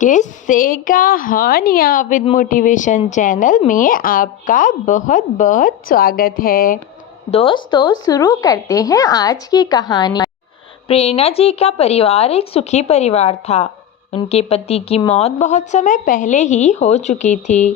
किस्से कहानियाँ with motivation channel में आपका बहुत बहुत स्वागत है। दोस्तों, शुरू करते हैं आज की कहानी। प्रेरणा जी का परिवार एक सुखी परिवार था। उनके पति की मौत बहुत समय पहले ही हो चुकी थी,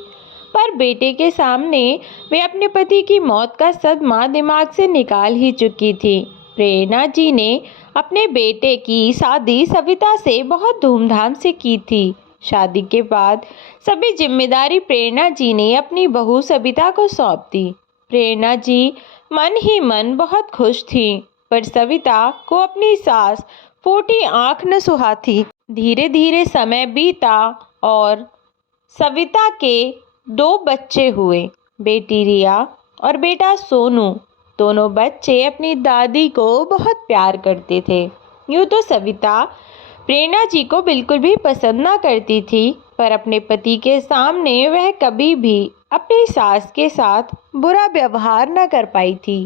पर बेटे के सामने वे अपने पति की मौत का सदमा दिमाग से निकाल ही चुकी थी। प्रेरणा जी ने अपने बेटे की शादी सविता से बहुत धूमधाम से की थी। शादी के बाद सभी जिम्मेदारी प्रेरणा जी ने अपनी बहू सविता को सौंप दी। प्रेरणा जी मन ही मन बहुत खुश थीं, पर सविता को अपनी सास फूटी आंख न सुहाती। धीरे धीरे समय बीता और सविता के 2 बच्चे हुए, बेटी रिया और बेटा सोनू। दोनों बच्चे अपनी दादी को बहुत प्यार करते थे। यूँ तो सविता प्रेरणा जी को बिल्कुल भी पसंद ना करती थी, पर अपने पति के सामने वह कभी भी अपनी सास के साथ बुरा व्यवहार न कर पाई थी।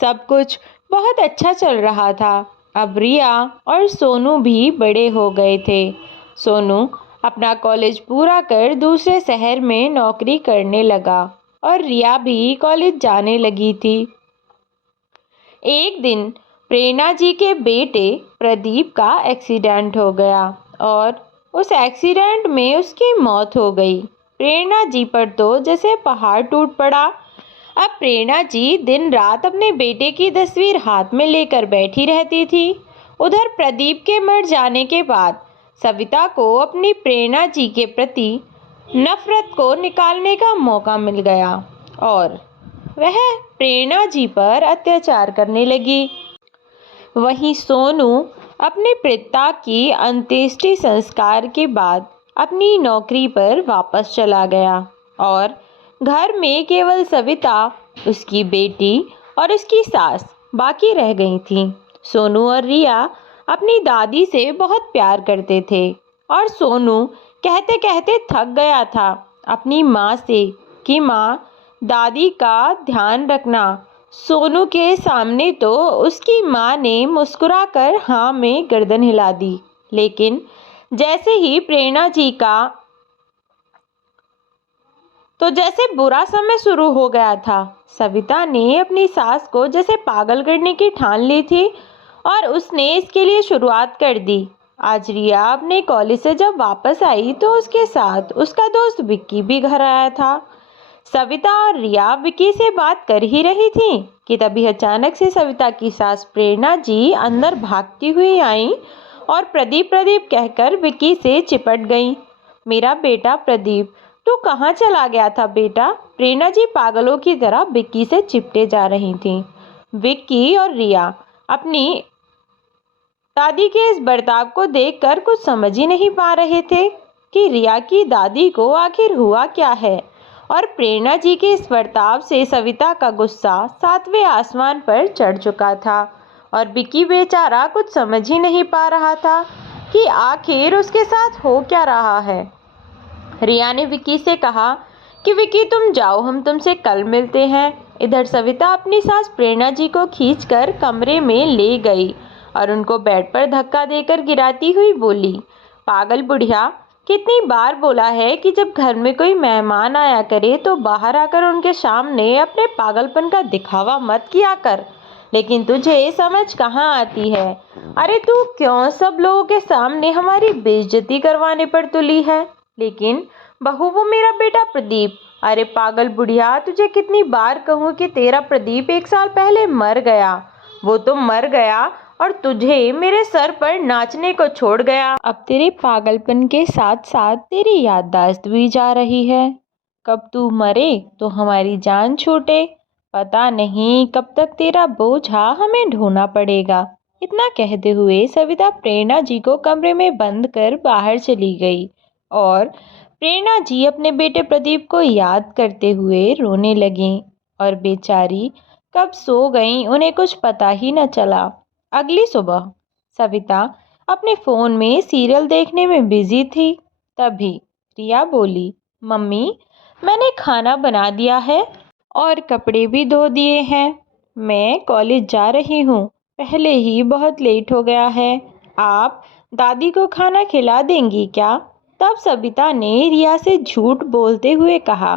सब कुछ बहुत अच्छा चल रहा था। अब रिया और सोनू भी बड़े हो गए थे। सोनू अपना कॉलेज पूरा कर दूसरे शहर में नौकरी करने लगा और रिया भी कॉलेज जाने लगी थी। एक दिन प्रेरणा जी के बेटे प्रदीप का एक्सीडेंट हो गया और उस एक्सीडेंट में उसकी मौत हो गई। प्रेरणा जी पर तो जैसे पहाड़ टूट पड़ा। अब प्रेरणा जी दिन रात अपने बेटे की तस्वीर हाथ में लेकर बैठी रहती थी। उधर प्रदीप के मर जाने के बाद सविता को अपनी प्रेरणा जी के प्रति नफरत को निकालने का मौका मिल गया और वह प्रेरणा जी पर अत्याचार करने लगी। वहीं सोनू अपने पिता की अंत्येष्टि संस्कार के बाद अपनी नौकरी पर वापस चला गया और घर में केवल सविता, उसकी बेटी और उसकी सास बाकी रह गई थीं। सोनू और रिया अपनी दादी से बहुत प्यार करते थे और सोनू कहते कहते थक गया था अपनी माँ से कि माँ, दादी का ध्यान रखना। सोनू के सामने तो उसकी माँ ने मुस्कुराकर हाँ में गर्दन हिला दी, लेकिन जैसे ही प्रेरणा जी का जैसे बुरा समय शुरू हो गया था, सविता ने अपनी सास को जैसे पागल करने की ठान ली थी और उसने इसके लिए शुरुआत कर दी। आज रिया अपने कॉलेज से जब वापस आई तो उसके साथ उसका दोस्त विक्की भी घर आया था। सविता और रिया विक्की से बात कर ही रही थी कि तभी अचानक से सविता की सास प्रेरणा जी अंदर भागती हुई आई और प्रदीप प्रदीप कहकर विक्की से चिपट गई। मेरा बेटा प्रदीप, तू कहाँ चला गया था बेटा? प्रेरणा जी पागलों की तरह विक्की से चिपटे जा रही थी। विक्की और रिया अपनी दादी के इस बर्ताव को देखकर कुछ समझ ही नहीं पा रहे थे कि रिया की दादी को आखिर हुआ क्या है, और प्रेरणा जी के इस बर्ताव से सविता का गुस्सा 7वें आसमान पर चढ़ चुका था और विक्की बेचारा कुछ समझ ही नहीं पा रहा था कि आखिर उसके साथ हो क्या रहा है। रिया ने विक्की से कहा कि विक्की तुम जाओ, हम तुमसे कल मिलते हैं। इधर सविता अपनी सास प्रेरणा जी को खींचकर कमरे में ले गई और उनको बेड पर धक्का देकर गिराती हुई बोली, पागल बुढ़िया, कितनी बार बोला है कि जब घर में कोई मेहमान आया करे तो बाहर आकर उनके सामने अपने पागलपन का दिखावा मत किया कर, लेकिन तुझे समझ कहाँ आती है। अरे तू क्यों सब लोगों के सामने हमारी बेइज्जती करवाने पर तुली है? लेकिन बहू, वो मेरा बेटा प्रदीप। अरे पागल बुढ़िया, तुझे कितनी बार कहूँ कि तेरा प्रदीप 1 साल पहले मर गया। वो तो मर गया और तुझे मेरे सर पर नाचने को छोड़ गया। अब तेरे पागलपन के साथ साथ तेरी याददाश्त भी जा रही है। कब तू मरे तो हमारी जान छूटे, पता नहीं कब तक तेरा बोझा हमें ढोना पड़ेगा। इतना कहते हुए सविता प्रेरणा जी को कमरे में बंद कर बाहर चली गई और प्रेरणा जी अपने बेटे प्रदीप को याद करते हुए रोने लगीं और बेचारी कब सो गईं उन्हें कुछ पता ही न चला। अगली सुबह सविता अपने फ़ोन में सीरियल देखने में बिजी थी। तभी रिया बोली, मम्मी, मैंने खाना बना दिया है और कपड़े भी धो दिए हैं। मैं कॉलेज जा रही हूँ, पहले ही बहुत लेट हो गया है। आप दादी को खाना खिला देंगी क्या? तब सविता ने रिया से झूठ बोलते हुए कहा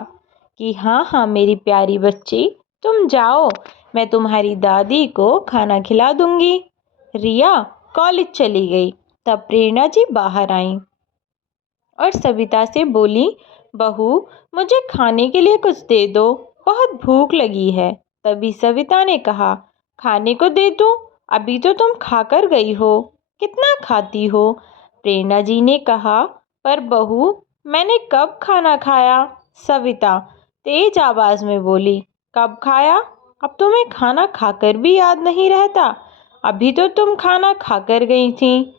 कि हाँ हाँ मेरी प्यारी बच्ची, तुम जाओ, मैं तुम्हारी दादी को खाना खिला दूंगी। रिया कॉलेज चली गई। तब प्रेरणा जी बाहर आईं और सविता से बोली, बहू मुझे खाने के लिए कुछ दे दो, बहुत भूख लगी है। तभी सविता ने कहा, खाने को दे दूं? अभी तो तुम खाकर गई हो, कितना खाती हो? प्रेरणा जी ने कहा, पर बहू मैंने कब खाना खाया? सविता तेज आवाज में बोली, कब खाया? अब तुम्हें खाना खाकर भी याद नहीं रहता? अभी तो तुम खाना खाकर गई थी।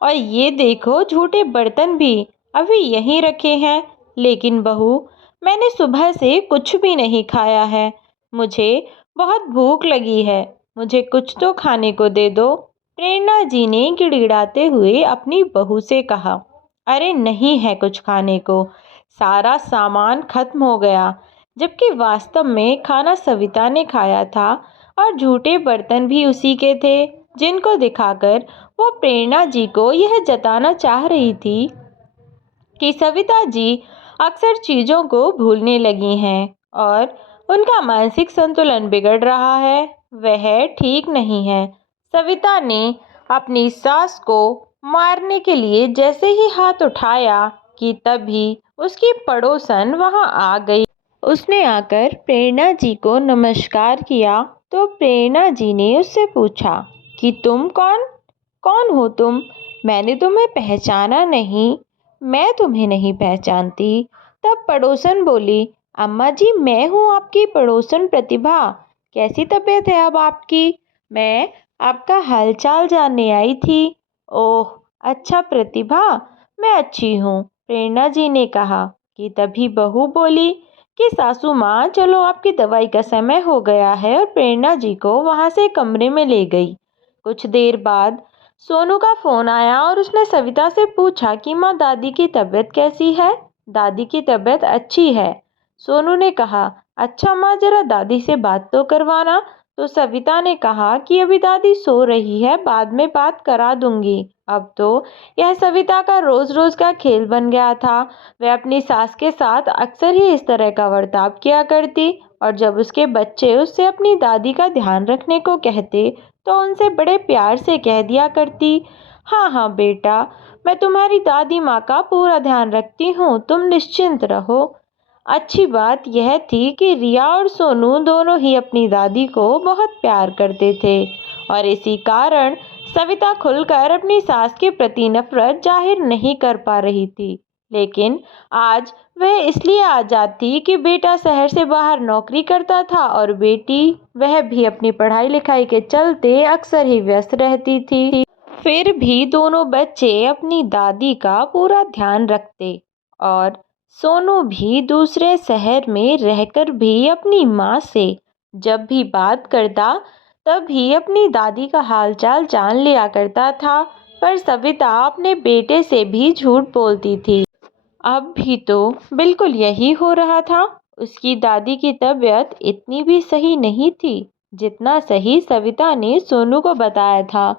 और ये देखो झूठे बर्तन भी अभी यहीं रखे हैं। लेकिन बहू मैंने सुबह से कुछ भी नहीं खाया है, मुझे बहुत भूख लगी है, मुझे कुछ तो खाने को दे दो। प्रेरणा जी ने गिड़गिड़ाते हुए अपनी बहू से कहा, अरे नहीं है कुछ खाने को, सारा सामान खत्म हो गया। जबकि वास्तव में खाना सविता ने खाया था और झूठे बर्तन भी उसी के थे, जिनको दिखाकर वो प्रेरणा जी को यह जताना चाह रही थी कि सविता जी अक्सर चीज़ों को भूलने लगी हैं और उनका मानसिक संतुलन बिगड़ रहा है, वह ठीक नहीं है। सविता ने अपनी सास को मारने के लिए जैसे ही हाथ उठाया कि तभी उसकी पड़ोसन वहां आ गई। उसने आकर प्रेरणा जी को नमस्कार किया तो प्रेरणा जी ने उससे पूछा कि तुम कौन कौन हो तुम? मैंने तुम्हें पहचाना नहीं, मैं तुम्हें नहीं पहचानती। तब पड़ोसन बोली, अम्मा जी मैं हूँ आपकी पड़ोसन प्रतिभा, कैसी तबीयत है अब आपकी? मैं आपका हालचाल जानने आई थी। ओह अच्छा प्रतिभा, मैं अच्छी हूँ, प्रेरणा जी ने कहा। कि तभी बहू बोली कि सासू माँ चलो आपकी दवाई का समय हो गया है, और प्रेरणा जी को वहाँ से कमरे में ले गई। कुछ देर बाद सोनू का फोन आया और उसने सविता से पूछा कि माँ दादी की तबीयत कैसी है? दादी की तबीयत अच्छी है, सोनू ने कहा। अच्छा माँ जरा दादी से बात तो करवाना। तो सविता ने कहा कि अभी दादी सो रही है, बाद में बात करा दूंगी। अब तो यह सविता का रोज रोज का खेल बन गया था। वह अपनी सास के साथ अक्सर ही इस तरह का बर्ताव किया करती, और जब उसके बच्चे उससे अपनी दादी का ध्यान रखने को कहते तो उनसे बड़े प्यार से कह दिया करती, हाँ हाँ बेटा, मैं तुम्हारी दादी माँ का पूरा ध्यान रखती हूँ, तुम निश्चिंत रहो। अच्छी बात यह थी कि रिया और सोनू दोनों ही अपनी दादी को बहुत प्यार करते थे, और इसी कारण सविता खुलकर अपनी सास के प्रति नफरत जाहिर नहीं कर पा रही थी। लेकिन आज वह इसलिए आजाद थी कि बेटा शहर से बाहर नौकरी करता था और बेटी वह भी अपनी पढ़ाई लिखाई के चलते अक्सर ही व्यस्त रहती थी। फिर भी दोनों बच्चे अपनी दादी का पूरा ध्यान रखते, और सोनू भी दूसरे शहर में रहकर भी अपनी माँ से जब भी बात करता तभी अपनी दादी का हालचाल जान लिया करता था। पर सविता अपने बेटे से भी झूठ बोलती थी। अब भी तो बिल्कुल यही हो रहा था। उसकी दादी की तबीयत इतनी भी सही नहीं थी जितना सही सविता ने सोनू को बताया था।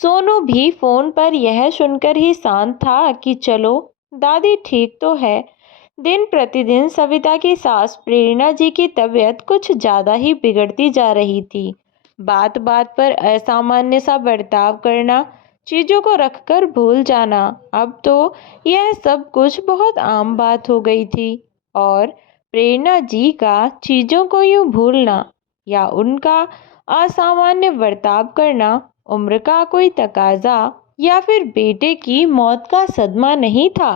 सोनू भी फोन पर यह सुनकर ही शांत था कि चलो दादी ठीक तो है। दिन प्रतिदिन सविता की सास प्रेरणा जी की तबीयत कुछ ज़्यादा ही बिगड़ती जा रही थी। बात बात पर असामान्य सा बर्ताव करना, चीज़ों को रखकर भूल जाना, अब तो यह सब कुछ बहुत आम बात हो गई थी। और प्रेरणा जी का चीज़ों को यूँ भूलना या उनका असामान्य बर्ताव करना उम्र का कोई तकाजा या फिर बेटे की मौत का सदमा नहीं था,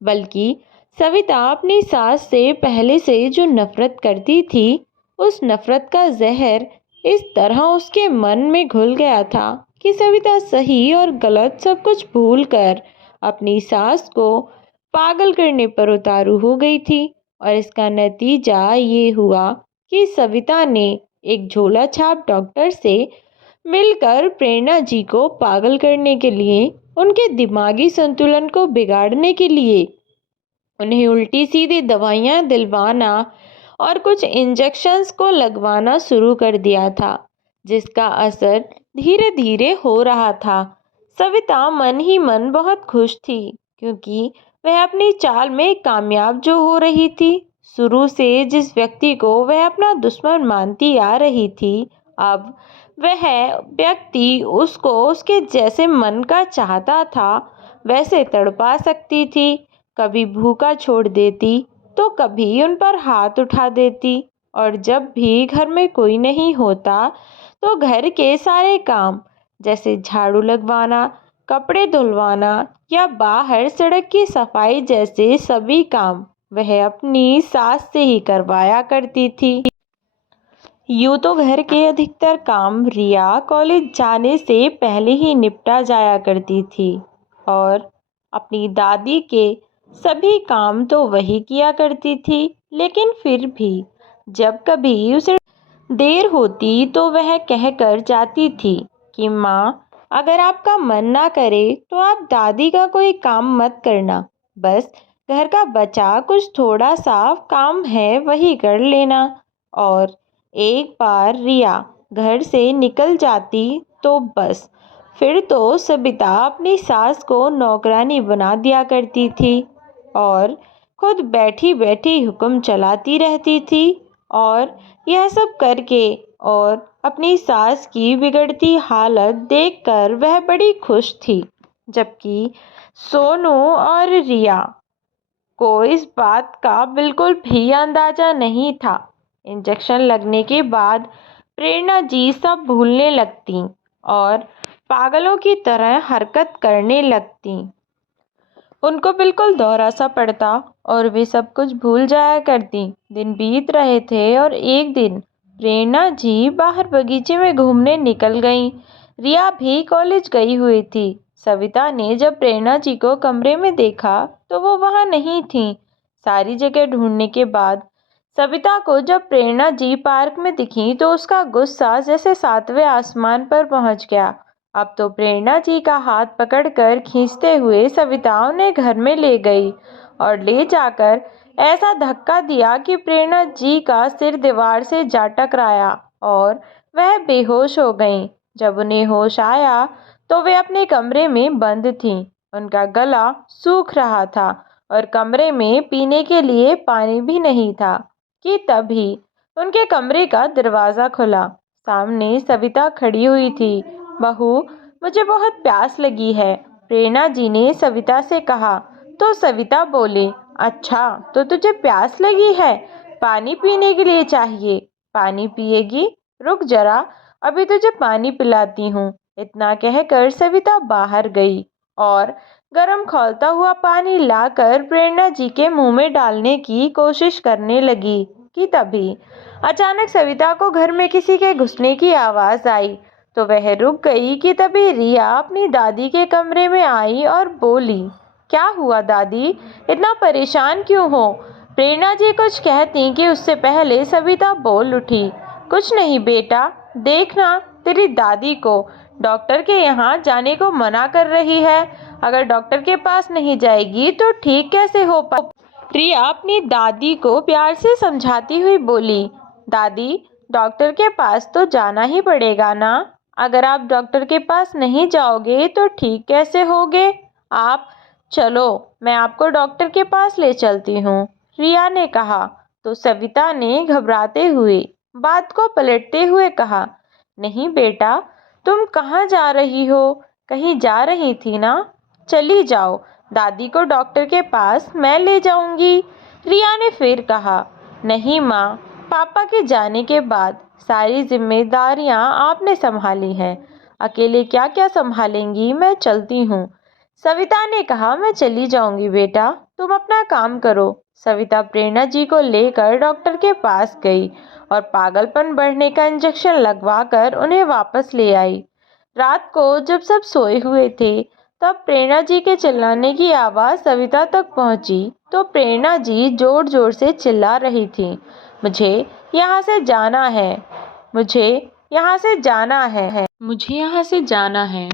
बल्कि सविता अपनी सास से पहले से जो नफरत करती थी, उस नफरत का जहर इस तरह उसके मन में घुल गया था कि सविता सही और गलत सब कुछ भूलकर अपनी सास को पागल करने पर उतारू हो गई थी। और इसका नतीजा ये हुआ कि सविता ने एक झोला छाप डॉक्टर से मिलकर प्रेरणा जी को पागल करने के लिए, उनके दिमागी संतुलन को बिगाड़ने के लिए उन्हें उल्टी सीधी दवाइयाँ दिलवाना और कुछ इंजेक्शन्स को लगवाना शुरू कर दिया था, जिसका असर धीरे धीरे हो रहा था। सविता मन ही मन बहुत खुश थी क्योंकि वह अपनी चाल में कामयाब जो हो रही थी। शुरू से जिस व्यक्ति को वह अपना दुश्मन मानती आ रही थी, अब वह व्यक्ति उसको उसके जैसे मन का चाहता था वैसे तड़पा सकती थी। कभी भूखा छोड़ देती तो कभी उन पर हाथ उठा देती। और जब भी घर में कोई नहीं होता तो घर के सारे काम जैसे झाड़ू लगवाना, कपड़े धुलवाना या बाहर सड़क की सफाई जैसे सभी काम वह अपनी सास से ही करवाया करती थी। यूँ तो घर के अधिकतर काम रिया कॉलेज जाने से पहले ही निपटा जाया करती थी और अपनी दादी के सभी काम तो वही किया करती थी। लेकिन फिर भी जब कभी उसे देर होती तो वह कहकर जाती थी कि माँ, अगर आपका मन ना करे तो आप दादी का कोई काम मत करना, बस घर का बचा कुछ थोड़ा सा काम है वही कर लेना। और एक बार रिया घर से निकल जाती तो बस फिर तो सबिता अपनी सास को नौकरानी बना दिया करती थी और खुद बैठी बैठी हुक्म चलाती रहती थी। और यह सब करके और अपनी सास की बिगड़ती हालत देखकर वह बड़ी खुश थी, जबकि सोनू और रिया को इस बात का बिल्कुल भी अंदाजा नहीं था। इंजेक्शन लगने के बाद प्रेरणा जी सब भूलने लगती और पागलों की तरह हरकत करने लगती। उनको बिल्कुल दौरा सा पड़ता और वे सब कुछ भूल जाया करती। दिन बीत रहे थे और एक दिन प्रेरणा जी बाहर बगीचे में घूमने निकल गईं। रिया भी कॉलेज गई हुई थी। सविता ने जब प्रेरणा जी को कमरे में देखा तो वो वहाँ नहीं थी। सारी जगह ढूंढने के बाद सविता को जब प्रेरणा जी पार्क में दिखी तो उसका गुस्सा जैसे सातवें आसमान पर पहुंच गया। अब तो प्रेरणा जी का हाथ पकड़कर खींचते हुए सविता उन्हें घर में ले गई और ले जाकर ऐसा धक्का दिया कि प्रेरणा जी का सिर दीवार से जा टकराया और वह बेहोश हो गईं। जब उन्हें होश आया तो वे अपने कमरे में बंद थीं। उनका गला सूख रहा था और कमरे में पीने के लिए पानी भी नहीं था कि तभी उनके कमरे का दरवाज़ा खुला। सामने सविता खड़ी हुई थी। बहू, मुझे बहुत प्यास लगी है, प्रेरणा जी ने सविता से कहा। तो सविता बोले, अच्छा तो तुझे प्यास लगी है, पानी पीने के लिए चाहिए, पानी पिएगी? रुक जरा, अभी तुझे पानी पिलाती हूँ। इतना कहकर सविता बाहर गई और गर्म खौलता हुआ पानी लाकर प्रेरणा जी के मुंह में डालने की कोशिश करने लगी कि तभी अचानक सविता को घर में किसी के घुसने की आवाज़ आई। तो वह रुक गई कि तभी रिया अपनी दादी के कमरे में आई और बोली, क्या हुआ दादी, इतना परेशान क्यों हो? प्रेरणा जी कुछ कहती कि उससे पहले सविता बोल उठी, कुछ नहीं बेटा, देखना तेरी दादी को डॉक्टर के यहाँ जाने को मना कर रही है। अगर डॉक्टर के पास नहीं जाएगी तो ठीक कैसे हो पाए? प्रिया अपनी दादी को प्यार से समझाती हुई बोली, दादी, डॉक्टर के पास तो जाना ही पड़ेगा ना। अगर आप डॉक्टर के पास नहीं जाओगे तो ठीक कैसे होगे आप? चलो, मैं आपको डॉक्टर के पास ले चलती हूँ, रिया ने कहा। तो सविता ने घबराते हुए बात को पलटते हुए कहा, नहीं बेटा, तुम कहाँ जा रही हो? कहीं जा रही थी ना? चली जाओ, दादी को डॉक्टर के पास मैं ले जाऊंगी। रिया ने फिर कहा, नहीं माँ, पापा के जाने के बाद सारी जिम्मेदारियाँ आपने संभाली हैं, अकेले क्या क्या संभालेंगी, मैं चलती हूँ। सविता ने कहा, मैं चली जाऊंगी बेटा, तुम अपना काम करो। सविता प्रेरणा जी को लेकर डॉक्टर के पास गई और पागलपन बढ़ने का इंजेक्शन लगवाकर उन्हें वापस ले आई। रात को जब सब सोए हुए थे तब प्रेरणा जी के चिल्लाने की आवाज़ सविता तक पहुंची। तो प्रेरणा जी जोर जोर से चिल्ला रही थी, मुझे यहाँ से जाना है, मुझे यहाँ से जाना है, मुझे यहाँ से जाना है।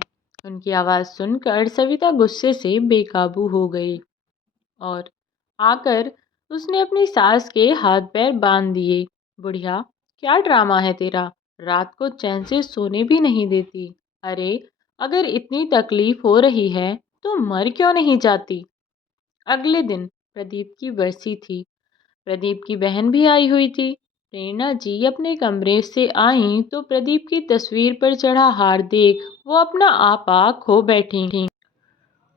उनकी आवाज़ सुनकर सविता गुस्से से बेकाबू हो गई और आकर उसने अपनी सास के हाथ पैर बांध दिए। बुढ़िया, क्या ड्रामा है तेरा, रात को चैन से सोने भी नहीं देती। अरे, अगर इतनी तकलीफ हो रही है तो मर क्यों नहीं जाती? अगले दिन प्रदीप की बरसी थी। प्रदीप की बहन भी आई हुई थी। प्रेरणा जी अपने कमरे से आईं तो प्रदीप की तस्वीर पर चढ़ा हार देख वो अपना आपा खो बैठी थीं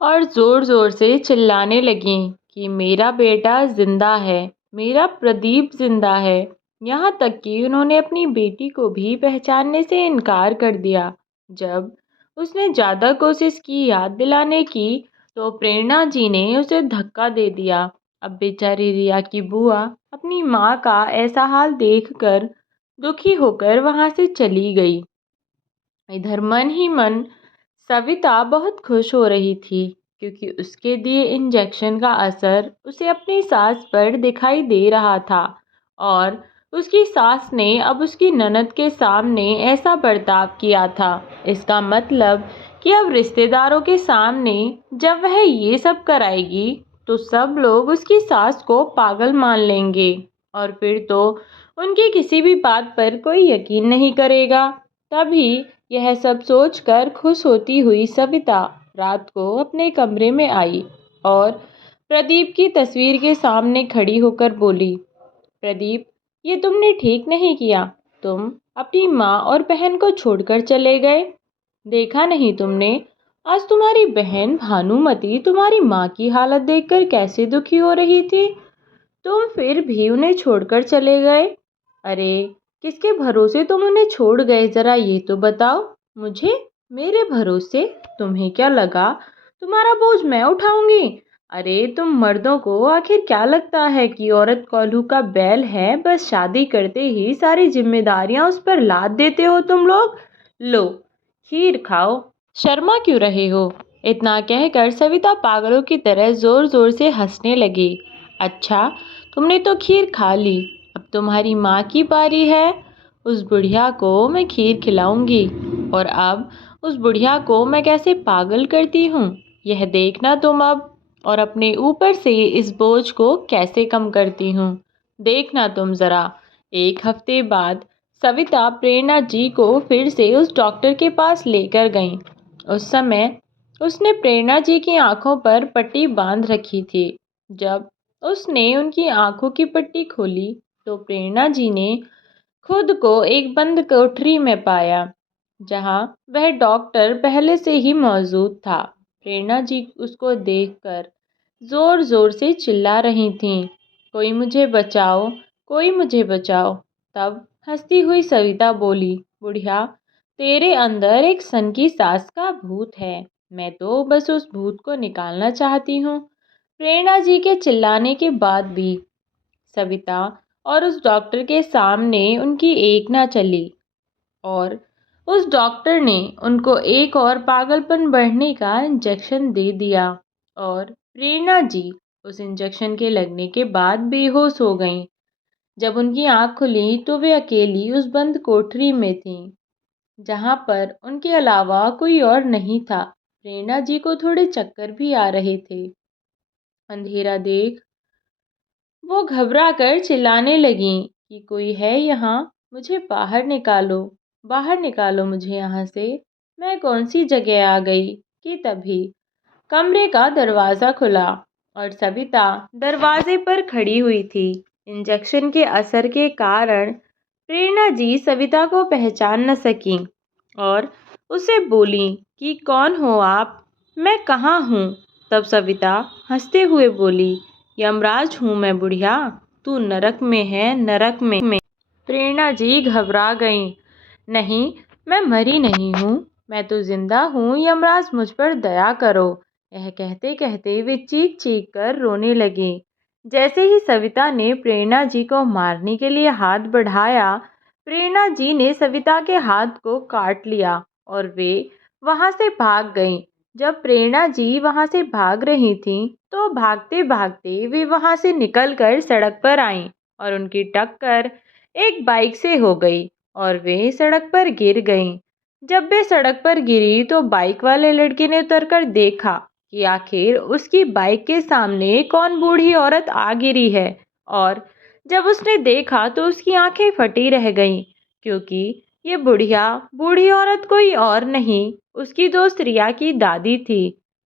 और जोर जोर से चिल्लाने लगीं कि मेरा बेटा जिंदा है, मेरा प्रदीप जिंदा है। यहाँ तक कि उन्होंने अपनी बेटी को भी पहचानने से इनकार कर दिया। जब उसने ज़्यादा कोशिश की याद दिलाने की तो प्रेरणा जी ने उसे धक्का दे दिया। अब बेचारी रिया की बुआ अपनी माँ का ऐसा हाल देखकर दुखी होकर वहाँ से चली गई। इधर मन ही मन सविता बहुत खुश हो रही थी क्योंकि उसके दिए इंजेक्शन का असर उसे अपनी सास पर दिखाई दे रहा था और उसकी सास ने अब उसकी ननद के सामने ऐसा बर्ताव किया था। इसका मतलब कि अब रिश्तेदारों के सामने जब वह ये सब कराएगी तो सब लोग उसकी सास को पागल मान लेंगे और फिर तो उनकी किसी भी बात पर कोई यकीन नहीं करेगा। तभी यह सब सोचकर खुश होती हुई सविता रात को अपने कमरे में आई और प्रदीप की तस्वीर के सामने खड़ी होकर बोली, प्रदीप, ये तुमने ठीक नहीं किया। तुम अपनी माँ और बहन को छोड़कर चले गए। देखा नहीं तुमने आज तुम्हारी बहन भानुमति तुम्हारी माँ की हालत देखकर कैसे दुखी हो रही थी। तुम फिर भी उन्हें छोड़कर चले गए। अरे किसके भरोसे तुम उन्हें छोड़ गए, जरा ये तो बताओ मुझे। मेरे भरोसे? तुम्हें क्या लगा तुम्हारा बोझ मैं उठाऊंगी? अरे तुम मर्दों को आखिर क्या लगता है कि औरत कोल्हू का बैल है, बस शादी करते ही सारी जिम्मेदारियां उस पर लाद देते हो तुम लोग। लो खीर खाओ, शर्मा क्यों रहे हो? इतना कहकर सविता पागलों की तरह जोर जोर से हंसने लगी। अच्छा, तुमने तो खीर खा ली, अब तुम्हारी माँ की बारी है। उस बुढ़िया को मैं खीर खिलाऊंगी और अब उस बुढ़िया को मैं कैसे पागल करती हूँ यह देखना तुम अब, और अपने ऊपर से इस बोझ को कैसे कम करती हूँ देखना तुम ज़रा। एक हफ्ते बाद सविता प्रेरणा जी को फिर से उस डॉक्टर के पास लेकर गई। उस समय उसने प्रेरणा जी की आंखों पर पट्टी बांध रखी थी। जब उसने उनकी आंखों की पट्टी खोली तो प्रेरणा जी ने खुद को एक बंद कोठरी में पाया जहां वह डॉक्टर पहले से ही मौजूद था। प्रेरणा जी उसको देखकर जोर जोर से चिल्ला रही थीं, कोई मुझे बचाओ, कोई मुझे बचाओ। तब हंसती हुई सविता बोली, बुढ़िया, तेरे अंदर एक सन की सास का भूत है, मैं तो बस उस भूत को निकालना चाहती हूँ। प्रेरणा जी के चिल्लाने के बाद भी सविता और उस डॉक्टर के सामने उनकी एक ना चली और उस डॉक्टर ने उनको एक और पागलपन बढ़ने का इंजेक्शन दे दिया और प्रेरणा जी उस इंजेक्शन के लगने के बाद बेहोश हो गईं। जब उनकी आंख खुली तो वे अकेली उस बंद कोठरी में थीं जहां पर उनके अलावा कोई और नहीं था। प्रेरणा जी को थोड़े चक्कर भी आ रहे थे। अंधेरा देख वो घबरा कर चिल्लाने लगीं कि कोई है यहाँ, मुझे बाहर निकालो मुझे यहाँ से। मैं कौन सी जगह आ गई कि तभी कमरे का दरवाज़ा खुला और सविता दरवाजे पर खड़ी हुई थी। इंजेक्शन के असर के कारण प्रेरणा जी सविता को पहचान न सकीं और उसे बोली कि कौन हो आप, मैं कहाँ हूँ। तब सविता हंसते हुए बोली, यमराज हूँ मैं बुढ़िया, तू नरक में है, नरक में। प्रेरणा जी घबरा गईं। नहीं, मैं मरी नहीं हूँ, मैं तो जिंदा हूँ, यमराज मुझ पर दया करो। यह कहते कहते वे चीख चीख कर रोने लगी। जैसे ही सविता ने प्रेरणा जी को मारने के लिए हाथ बढ़ाया, प्रेरणा जी ने सविता के हाथ को काट लिया और वे वहां से भाग गईं। जब प्रेरणा जी वहां से भाग रही थीं, तो भागते भागते वे वहां से निकलकर सड़क पर आईं और उनकी टक्कर एक बाइक से हो गई और वे सड़क पर गिर गईं। जब वे सड़क पर गिरी तो बाइक वाले लड़के ने उतरकर देखा कि आखिर उसकी बाइक के सामने कौन बूढ़ी औरत आ गिरी है, और जब उसने देखा तो उसकी आंखें फटी रह गईं क्योंकि ये बूढ़ी औरत कोई और नहीं, उसकी दोस्त रिया की दादी थी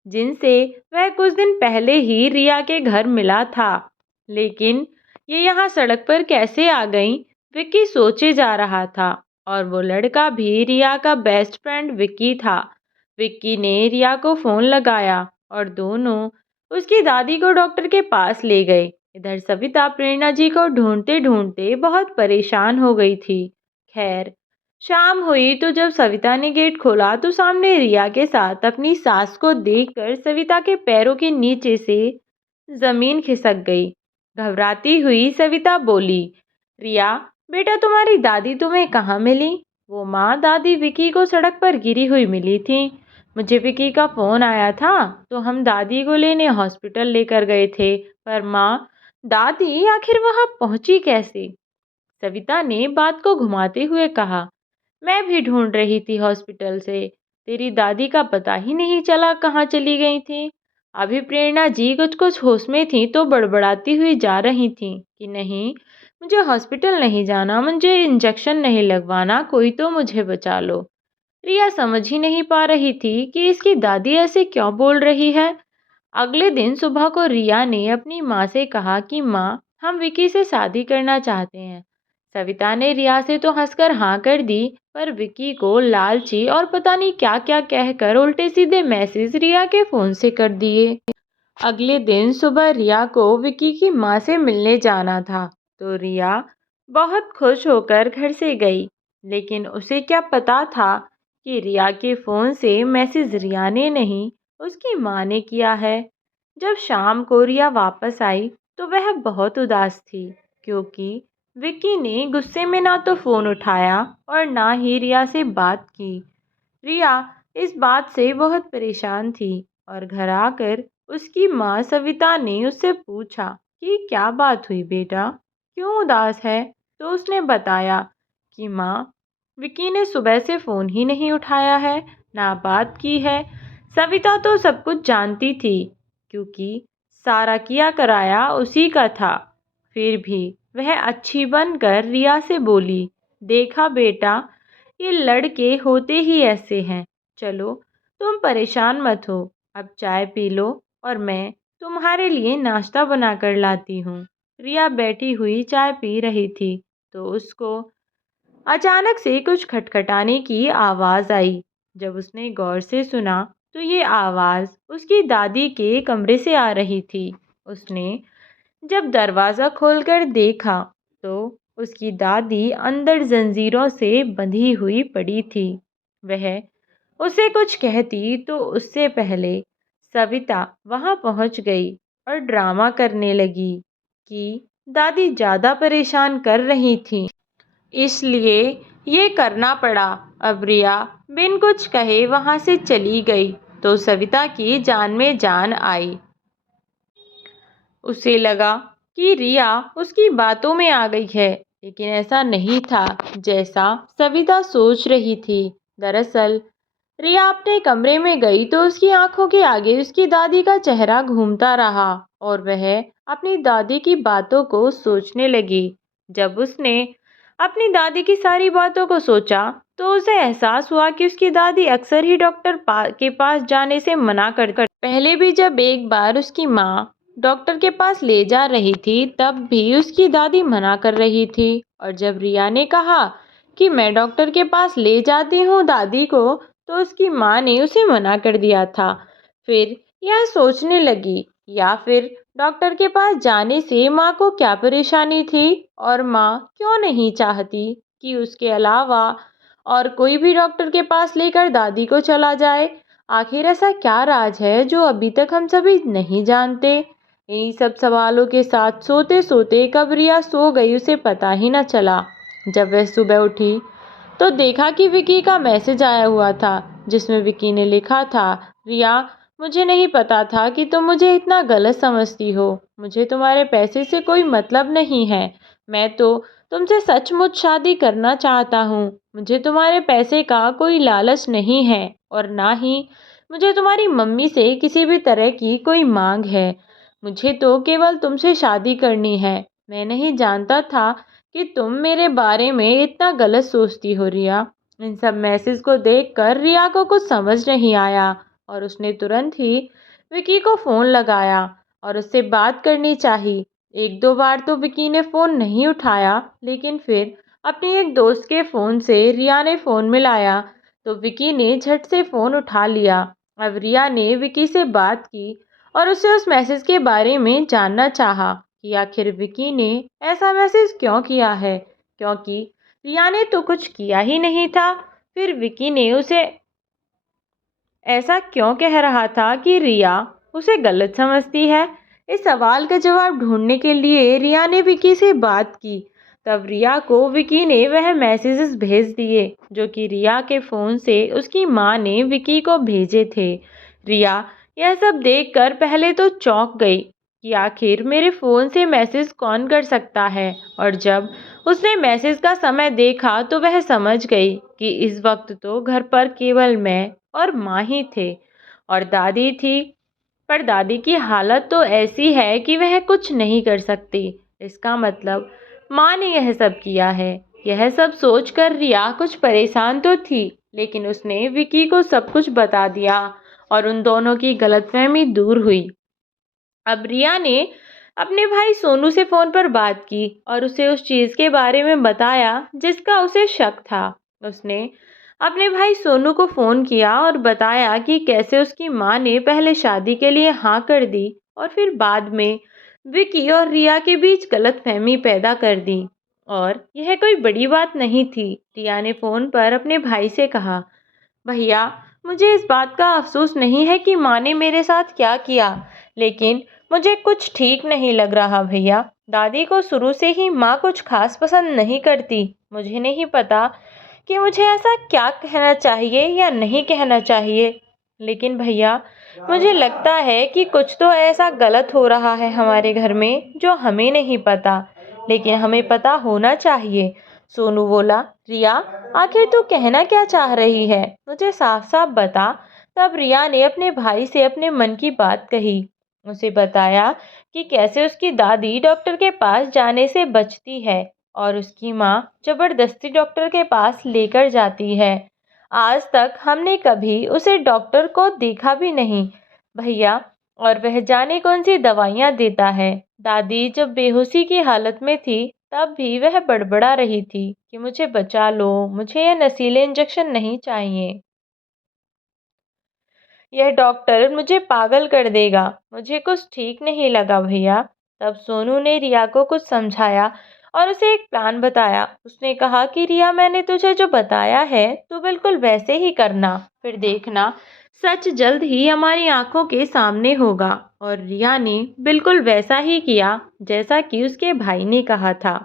जिनसे वह कुछ दिन पहले ही रिया के घर मिला था। लेकिन ये यहाँ सड़क पर कैसे आ गईं? विक्की सोचे जा रहा था। और वो लड़का भी रिया का बेस्ट फ्रेंड विक्की था। विक्की ने रिया को फ़ोन लगाया और दोनों उसकी दादी को डॉक्टर के पास ले गए। इधर सविता प्रेरणा जी को ढूंढते ढूंढते बहुत परेशान हो गई थी। खैर, शाम हुई तो जब सविता ने गेट खोला तो सामने रिया के साथ अपनी सास को देखकर सविता के पैरों के नीचे से जमीन खिसक गई। घबराती हुई सविता बोली, रिया बेटा, तुम्हारी दादी तुम्हें कहाँ मिली? वो माँ दादी विकी को सड़क पर गिरी हुई मिली थी। मुझे विकी का फ़ोन आया था तो हम दादी को लेने हॉस्पिटल लेकर गए थे। पर माँ, दादी आखिर वहाँ पहुँची कैसे? सविता ने बात को घुमाते हुए कहा, मैं भी ढूंढ रही थी हॉस्पिटल से। तेरी दादी का पता ही नहीं चला कहाँ चली गई थी। अभी प्रेरणा जी कुछ कुछ होश में थी तो बड़बड़ाती हुई जा रही थी कि नहीं, मुझे हॉस्पिटल नहीं जाना, मुझे इंजेक्शन नहीं लगवाना, कोई तो मुझे बचा लो। रिया समझ ही नहीं पा रही थी कि इसकी दादी ऐसे क्यों बोल रही है। अगले दिन सुबह को रिया ने अपनी माँ से कहा कि माँ, हम विकी से शादी करना चाहते हैं। सविता ने रिया से तो हंसकर हाँ कर दी, पर विकी को लालची और पता नहीं क्या क्या कहकर उल्टे सीधे मैसेज रिया के फ़ोन से कर दिए। अगले दिन सुबह रिया को विकी की माँ से मिलने जाना था तो रिया बहुत खुश होकर घर से गई। लेकिन उसे क्या पता था कि रिया के फ़ोन से मैसेज रिया ने नहीं, उसकी माँ ने किया है। जब शाम को रिया वापस आई तो वह बहुत उदास थी, क्योंकि विक्की ने गुस्से में ना तो फ़ोन उठाया और ना ही रिया से बात की। रिया इस बात से बहुत परेशान थी और घर आकर उसकी माँ सविता ने उससे पूछा कि क्या बात हुई बेटा, क्यों उदास है? तो उसने बताया कि माँ, विकी ने सुबह से फ़ोन ही नहीं उठाया है, ना बात की है। सविता तो सब कुछ जानती थी, क्योंकि सारा किया कराया उसी का था। फिर भी वह अच्छी बनकर रिया से बोली, देखा बेटा, ये लड़के होते ही ऐसे हैं। चलो, तुम परेशान मत हो, अब चाय पी लो और मैं तुम्हारे लिए नाश्ता बना कर लाती हूँ। रिया बैठी हुई चाय पी रही थी तो उसको अचानक से कुछ खटखटाने की आवाज़ आई। जब उसने गौर से सुना तो ये आवाज़ उसकी दादी के कमरे से आ रही थी। उसने जब दरवाज़ा खोलकर देखा तो उसकी दादी अंदर जंजीरों से बंधी हुई पड़ी थी। वह उसे कुछ कहती तो उससे पहले सविता वहां पहुंच गई और ड्रामा करने लगी कि दादी ज़्यादा परेशान कर रही थी, इसलिए ये करना पड़ा। अब रिया बिन कुछ कहे वहां से चली गई तो सविता की जान में जान आई। उसे लगा कि रिया उसकी बातों में आ गई है, लेकिन ऐसा नहीं था जैसा सविता सोच रही थी। दरअसल रिया अपने कमरे में गई तो उसकी आंखों के आगे उसकी दादी का चेहरा घूमता रहा और वह अपनी दादी की बातों को सोचने लगी। जब उसने अपनी दादी की सारी बातों को सोचा तो उसे एहसास हुआ कि उसकी दादी अक्सर ही के पास जाने से मना कर पहले भी जब एक बार उसकी माँ डॉक्टर के पास ले जा रही थी तब भी उसकी दादी मना कर रही थी। और जब रिया ने कहा कि मैं डॉक्टर के पास ले जाती हूँ दादी को तो उसकी माँ ने उसे मना कर दिया था। फिर यह सोचने लगी, या फिर डॉक्टर के पास जाने से माँ को क्या परेशानी थी और माँ क्यों नहीं चाहती कि उसके अलावा और कोई भी डॉक्टर के पास लेकर दादी को चला जाए। आखिर ऐसा क्या राज है जो अभी तक हम सभी नहीं जानते। इन्हीं सब सवालों के साथ सोते सोते कब रिया सो गई उसे पता ही न चला। जब वह सुबह उठी तो देखा कि विकी का मैसेज आया हुआ था, जिसमें विकी ने लिखा था, रिया, मुझे नहीं पता था कि तुम मुझे इतना गलत समझती हो। मुझे तुम्हारे पैसे से कोई मतलब नहीं है। मैं तो तुमसे सचमुच शादी करना चाहता हूँ। मुझे तुम्हारे पैसे का कोई लालच नहीं है और ना ही मुझे तुम्हारी मम्मी से किसी भी तरह की कोई मांग है। मुझे तो केवल तुमसे शादी करनी है। मैं नहीं जानता था कि तुम मेरे बारे में इतना गलत सोचती हो रिया। इन सब मैसेज को देखकर रिया को कुछ समझ नहीं आया। और उसने तुरंत ही विकी को फ़ोन लगाया और उससे बात करनी चाहिए। एक दो बार तो विकी ने फ़ोन नहीं उठाया, लेकिन फिर अपने एक दोस्त के फ़ोन से रिया ने फ़ोन मिलाया तो विकी ने झट से फ़ोन उठा लिया। अब रिया ने विकी से बात की और उसे उस मैसेज के बारे में जानना चाहा कि आखिर विकी ने ऐसा मैसेज क्यों किया है, क्योंकि रिया ने तो कुछ किया ही नहीं था। फिर विकी ने उसे ऐसा क्यों कह रहा था कि रिया उसे गलत समझती है। इस सवाल का जवाब ढूंढने के लिए रिया ने विकी से बात की। तब रिया को विकी ने वह मैसेजेस भेज दिए जो कि रिया के फ़ोन से उसकी माँ ने विकी को भेजे थे। रिया यह सब देखकर पहले तो चौंक गई कि आखिर मेरे फ़ोन से मैसेज कौन कर सकता है, और जब उसने मैसेज का समय देखा तो वह समझ गई कि इस वक्त तो घर पर केवल मैं और माँ ही थे और दादी थी। पर दादी की हालत तो ऐसी है कि वह कुछ नहीं कर सकती। इसका मतलब माँ ने यह सब किया है। यह सब सोचकर रिया कुछ परेशान तो थी, लेकिन उसने विकी को सब कुछ बता दिया और उन दोनों की गलतफहमी दूर हुई। अब रिया ने अपने भाई सोनू से फ़ोन पर बात की और उसे उस चीज़ के बारे में बताया जिसका उसे शक था। उसने अपने भाई सोनू को फ़ोन किया और बताया कि कैसे उसकी माँ ने पहले शादी के लिए हाँ कर दी और फिर बाद में विकी और रिया के बीच गलतफहमी पैदा कर दी, और यह कोई बड़ी बात नहीं थी। रिया ने फ़ोन पर अपने भाई से कहा, भैया, मुझे इस बात का अफसोस नहीं है कि माँ ने मेरे साथ क्या किया, लेकिन मुझे कुछ ठीक नहीं लग रहा भैया। दादी को शुरू से ही माँ कुछ खास पसंद नहीं करती। मुझे नहीं पता कि मुझे ऐसा क्या कहना चाहिए या नहीं कहना चाहिए, लेकिन भैया, मुझे लगता है कि कुछ तो ऐसा गलत हो रहा है हमारे घर में जो हमें नहीं पता, लेकिन हमें पता होना चाहिए। सोनू बोला, रिया, आखिर तू कहना क्या चाह रही है, मुझे साफ साफ बता। तब रिया ने अपने भाई से अपने मन की बात कही। उसे बताया कि कैसे उसकी दादी डॉक्टर के पास जाने से बचती है और उसकी माँ जबरदस्ती डॉक्टर के पास लेकर जाती है। आज तक हमने कभी उसे डॉक्टर को देखा भी नहीं भैया, और वह जाने कौन सी दवाइयाँ देता है। दादी जब बेहोशी की हालत में थी तब भी वह बड़बड़ा रही थी कि मुझे बचा लो, मुझे यह नशीले इंजेक्शन नहीं चाहिए, यह डॉक्टर मुझे पागल कर देगा। मुझे कुछ ठीक नहीं लगा भैया। तब सोनू ने रिया को कुछ समझाया और उसे एक प्लान बताया। उसने कहा कि रिया, मैंने तुझे जो बताया है तू बिल्कुल वैसे ही करना, फिर देखना सच जल्द ही हमारी आंखों के सामने होगा। और रिया ने बिल्कुल वैसा ही किया जैसा कि उसके भाई ने कहा था।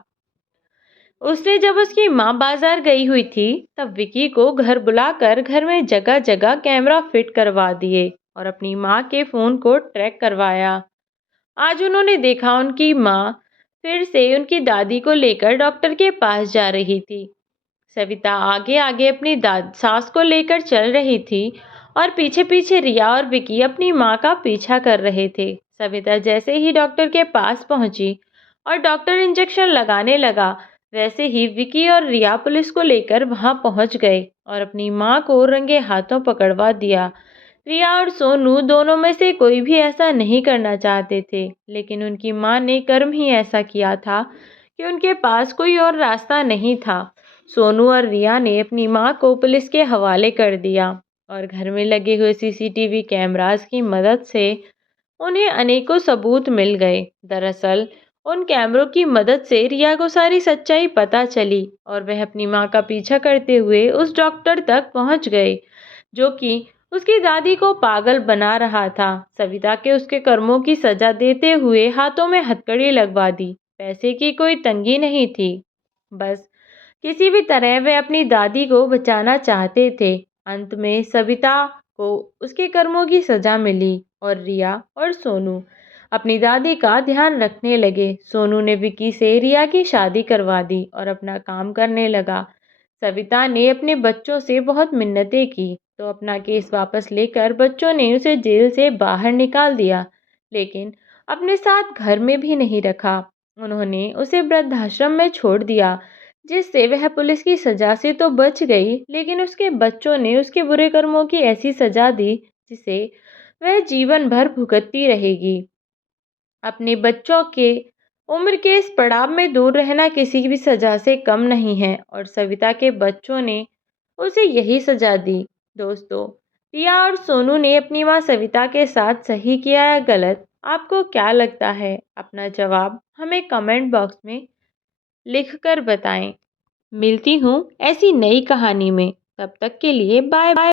उसने जब उसकी माँ बाजार गई हुई थी तब विकी को घर बुलाकर घर में जगह जगह कैमरा फिट करवा दिए और अपनी माँ के फ़ोन को ट्रैक करवाया। आज उन्होंने देखा उनकी माँ फिर से उनकी दादी को लेकर डॉक्टर के पास जा रही थी। सविता आगे आगे अपनी सास को लेकर चल रही थी और पीछे पीछे रिया और विकी अपनी माँ का पीछा कर रहे थे। सविता जैसे ही डॉक्टर के पास पहुंची और डॉक्टर इंजेक्शन लगाने लगा, वैसे ही विकी और रिया पुलिस को लेकर वहां पहुंच गए और अपनी माँ को रंगे हाथों पकड़वा दिया। रिया और सोनू दोनों में से कोई भी ऐसा नहीं करना चाहते थे, लेकिन उनकी माँ ने कर्म ही ऐसा किया था कि उनके पास कोई और रास्ता नहीं था। सोनू और रिया ने अपनी मां को पुलिस के हवाले कर दिया और घर में लगे हुए सीसीटीवी कैमरास की मदद से उन्हें अनेकों सबूत मिल गए। दरअसल उन कैमरों की मदद से रिया को सारी सच्चाई पता चली और वह अपनी मां का पीछा करते हुए उस डॉक्टर तक पहुंच गए जो कि उसकी दादी को पागल बना रहा था। सविता के उसके कर्मों की सजा देते हुए हाथों में हथकड़ी लगवा दी। पैसे की कोई तंगी नहीं थी, बस किसी भी तरह वे अपनी दादी को बचाना चाहते थे। अंत में सविता को उसके कर्मों की सजा मिली और रिया और सोनू अपनी दादी का ध्यान रखने लगे। सोनू ने विकी से रिया की शादी करवा दी और अपना काम करने लगा। सविता ने अपने बच्चों से बहुत मिन्नतें की तो अपना केस वापस लेकर बच्चों ने उसे जेल से बाहर निकाल दिया, लेकिन अपने साथ घर में भी नहीं रखा। उन्होंने उसे वृद्धाश्रम में छोड़ दिया, जिससे वह पुलिस की सजा से तो बच गई, लेकिन उसके बच्चों ने उसके बुरे कर्मों की ऐसी सजा दी जिसे वह जीवन भर भुगतती रहेगी। अपने बच्चों के उम्र के इस पड़ाव में दूर रहना किसी भी सज़ा से कम नहीं है और सविता के बच्चों ने उसे यही सज़ा दी। दोस्तों, रिया और सोनू ने अपनी माँ सविता के साथ सही किया या गलत, आपको क्या लगता है? अपना जवाब हमें कमेंट बॉक्स में लिखकर बताएं। मिलती हूँ ऐसी नई कहानी में, तब तक के लिए बाय बाय।